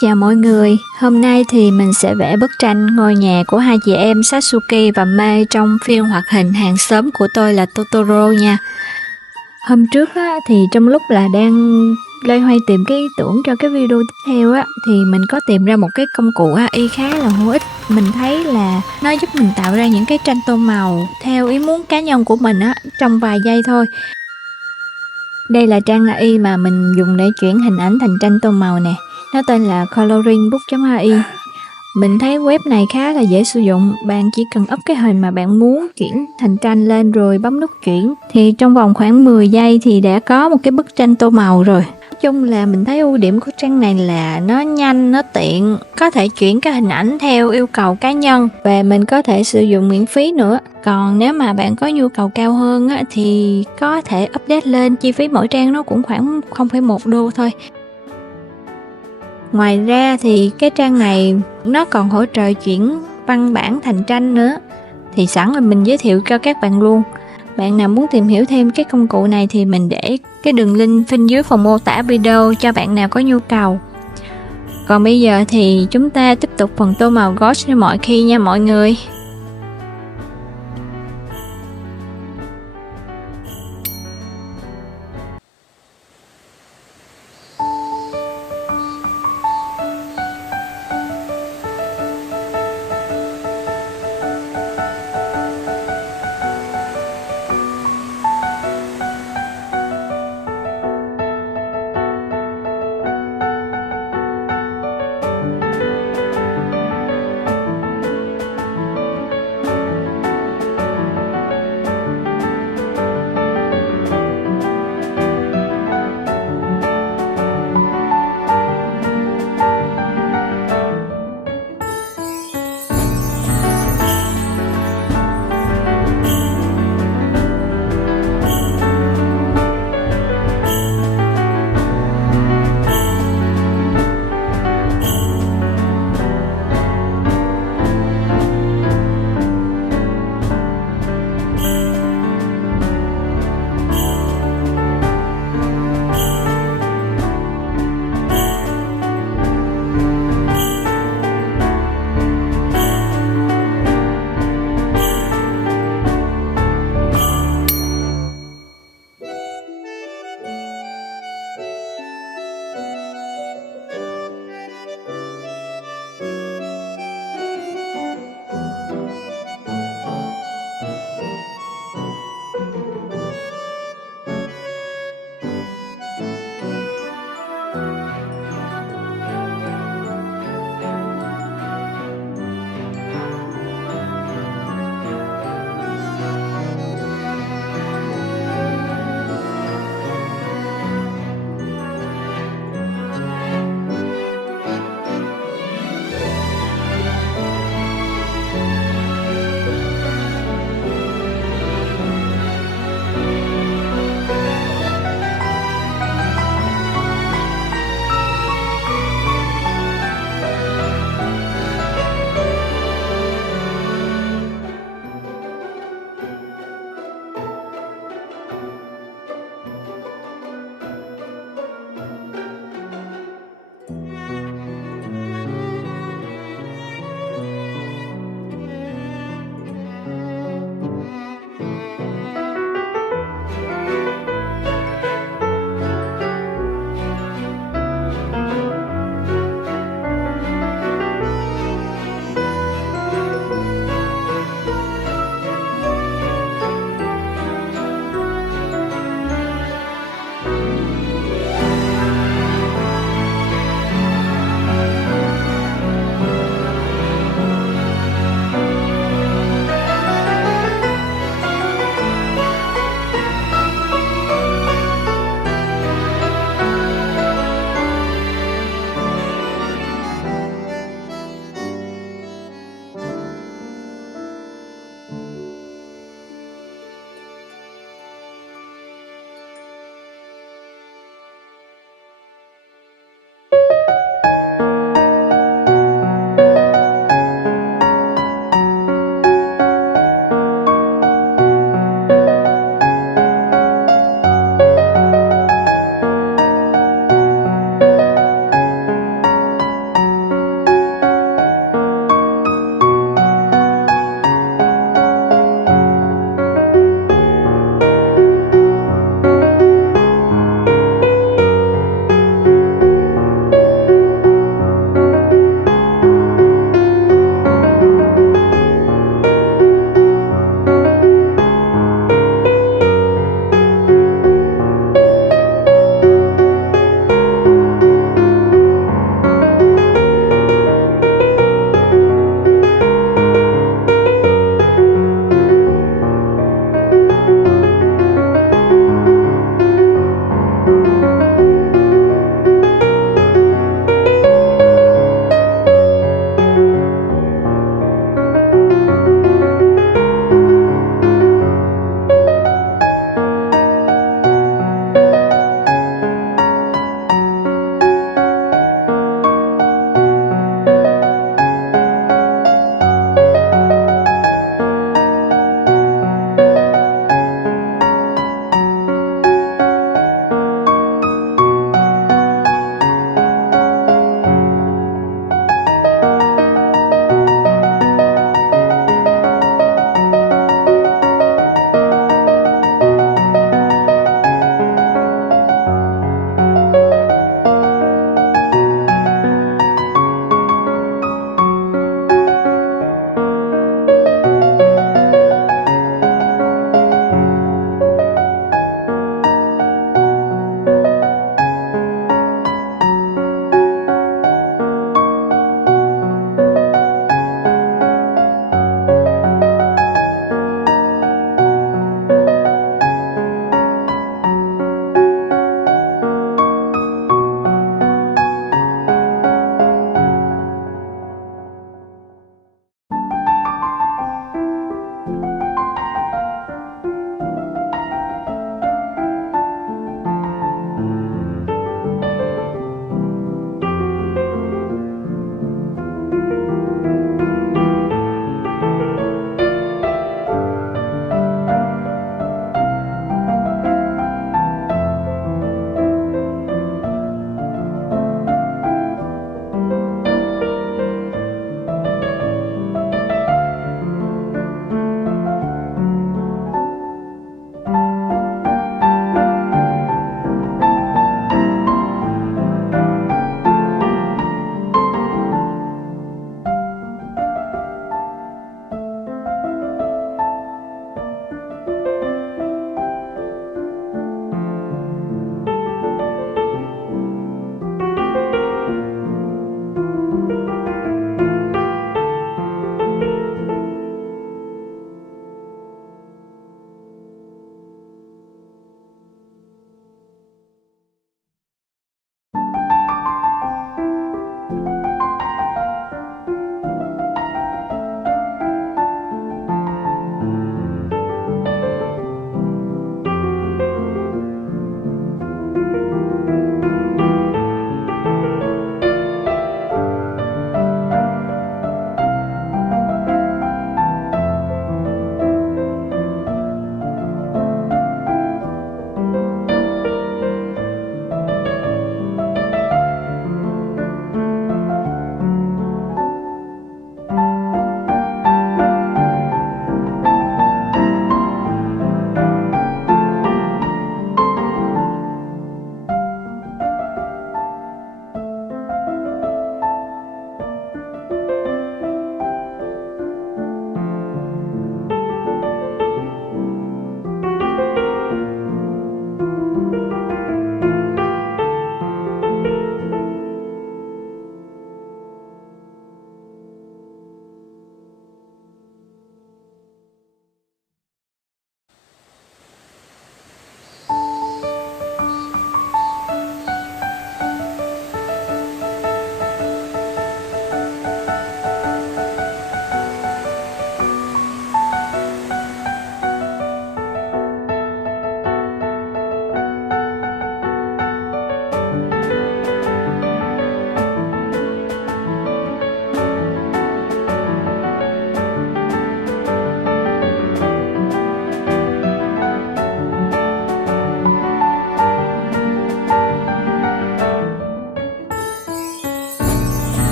Chào mọi người, hôm nay thì mình sẽ vẽ bức tranh ngôi nhà của hai chị em Satsuki và Mei trong phim hoạt hình Hàng xóm của tôi là Totoro nha. Hôm trước á, thì trong lúc là đang loay hoay tìm cái ý tưởng cho cái video tiếp theo á, thì mình có tìm ra một cái công cụ AI khá là hữu ích. Mình thấy là nó giúp mình tạo ra những cái tranh tô màu theo ý muốn cá nhân của mình á, trong vài giây thôi. Đây là trang AI mà mình dùng để chuyển hình ảnh thành tranh tô màu nè. Nó tên là coloringbook.ai. Mình thấy web này khá là dễ sử dụng. Bạn chỉ cần up cái hình mà bạn muốn chuyển thành tranh lên rồi bấm nút chuyển. Thì trong vòng khoảng 10 giây thì đã có một cái bức tranh tô màu rồi. Nói chung là mình thấy ưu điểm của trang này là nó nhanh, nó tiện. Có thể chuyển cái hình ảnh theo yêu cầu cá nhân. Và mình có thể sử dụng miễn phí nữa. Còn nếu mà bạn có nhu cầu cao hơn á, thì có thể update lên. Chi phí mỗi trang nó cũng khoảng 0,1 đô thôi. Ngoài ra thì cái trang này nó còn hỗ trợ chuyển văn bản thành tranh nữa. Thì sẵn là mình giới thiệu cho các bạn luôn. Bạn nào muốn tìm hiểu thêm cái công cụ này thì mình để cái đường link bên dưới phần mô tả video cho bạn nào có nhu cầu. Còn bây giờ thì chúng ta tiếp tục phần tô màu ghost như mọi khi nha mọi người.